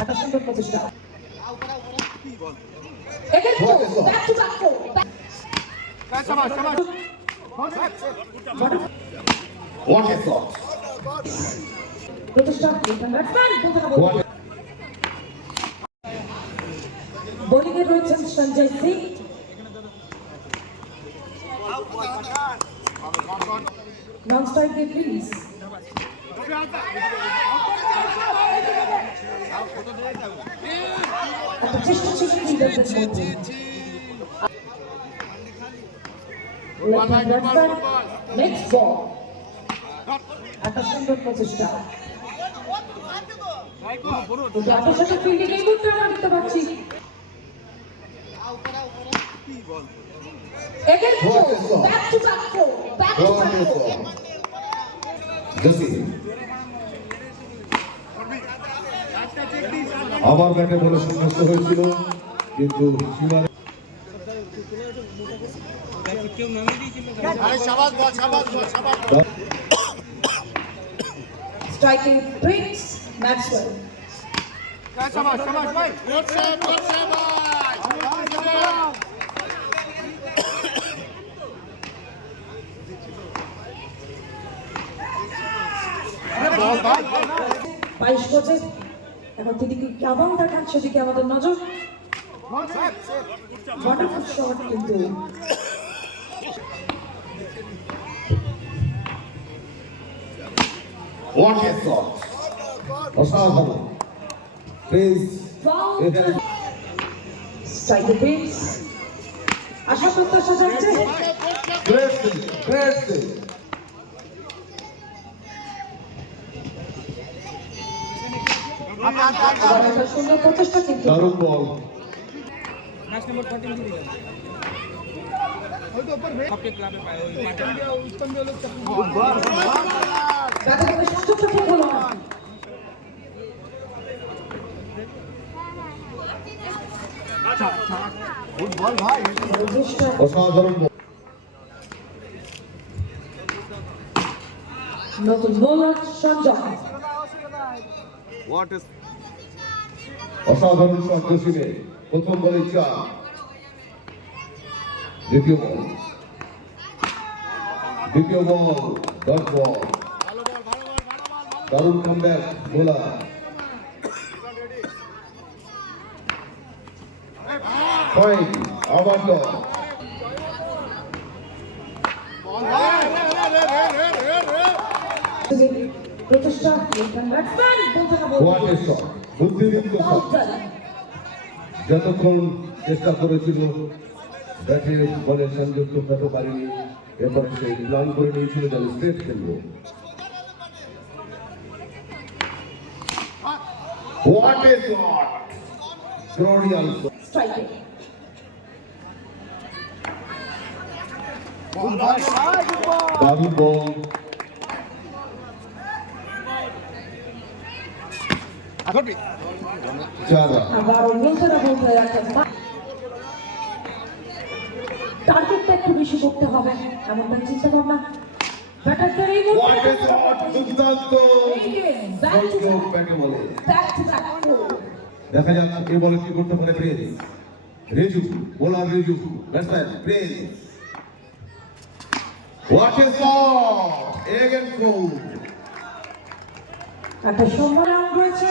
একটা সুন্দর প্রচেষ্টা। Again back to back four. What a shot! প্রচেষ্টা ব্যাটসম্যান বোলিংয়ে রয়েছেন সঞ্জয় সিং। নন স্ট্রাইক দিয়ে প্লিজ। চেষ্টা ছিল নেক্সট বল। একটা সুন্দর প্রচেষ্টা। আঠাশে ফিল্ডিং এই মুহূর্তে আমরা দেখতে পাচ্ছি। Again back to back four, back to back four. আমার ব্যাটে বলে সংঘর্ষ হয়েছিল, কিন্তু স্ট্রাইকিং প্রিন্স ম্যাক্সওয়েল। বাইশ কোচে এখন তিনি কেমন দেখান সেদিকে আমাদের নজর। ওয়াটারফুল শট কিন্তু What a shot! অসাধারণ। প্লিজ স্ট্রাইকে প্রিন্স আশা প্রত্যাশা যাচ্ছে। সুন্দর প্রচেষ্টা কিন্তু দারুণ বল। অসাধারণ বল। নতুন বোলার সঞ্জয়। অসাধারণ শট জসিমের। প্রথম বলে 4, দ্বিতীয় বল 10 বল। দারুণ কামব্যাক বোলার। ফাইন আবার ডট। প্রচেষ্টা ব্যাটসম্যান বলতে না হোয়াট এ শট! বুদ্ধিদীপ্ত শট। যতক্ষণ চেষ্টা করেছিল ব্যাটে বলে সংযুক্ত করতে পারেনি, এরপর সে প্ল্যান করে নিয়েছিল যে স্ট্রেট খেলবো। What a shot! গ্লোরিয়াল স্ট্রাইকে দারুণ বল। টার্গেটটা একটু বেশি করতে হবে এমনটা চিন্তা ভাবনা ব্যাটারদের। এই দেখা যাক কে বলে কি করতে পারে। Prince Reju, bowler Reju, batsman Prince. What a shot! Again four. একটা সুন্দর রাউন্ড রয়েছে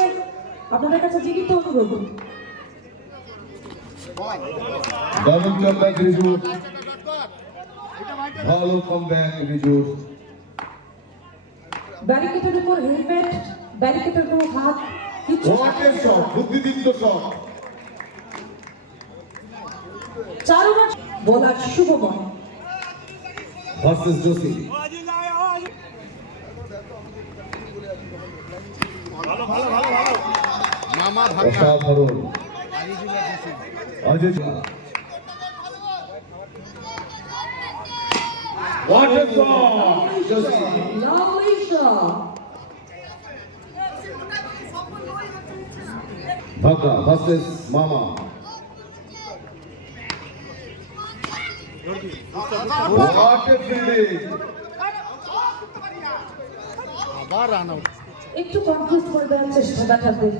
আপনাদের কাছে জীবিত অনুরোধ। দারুণ কামব্যাক রিজু, ভালো কামব্যাক রিজু। ব্যারিকেডের উপর হেলমেট, ব্যারিকেডের উপর হাত। What a shot! বুদ্ধিদীপ্ত শট। 4 over bowler Shubman versus Josi. অসাধারণ। Ajay what a shot! Josi. Lovely shot. Bhaga versus Mama. What a fielding! একটু কনফিউজ করে দেওয়ার চেষ্টা ব্যাটারদের।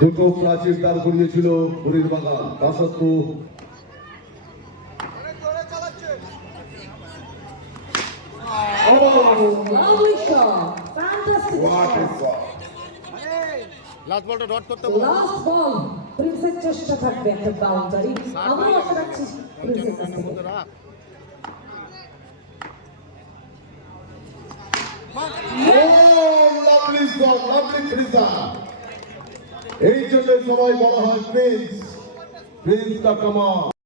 দুটো প্রাচীর দাঁড় করিয়েছিল পুরীর বাগান, তা সত্ত্বেও Lovely shot. Fantastic shot. Last বলটা ডট করতে বলো। Last ball. প্রিন্সের চেষ্টা থাকবে একটা বাউন্ডারি। আমরা আশা রাখছি প্রিন্সের কাছ থেকে। মধ্যে রাখ। Lovely shot, lovely finisher. এই জন্য সবাই বলা হয় প্রিন্স, প্রিন্স কা কামাল।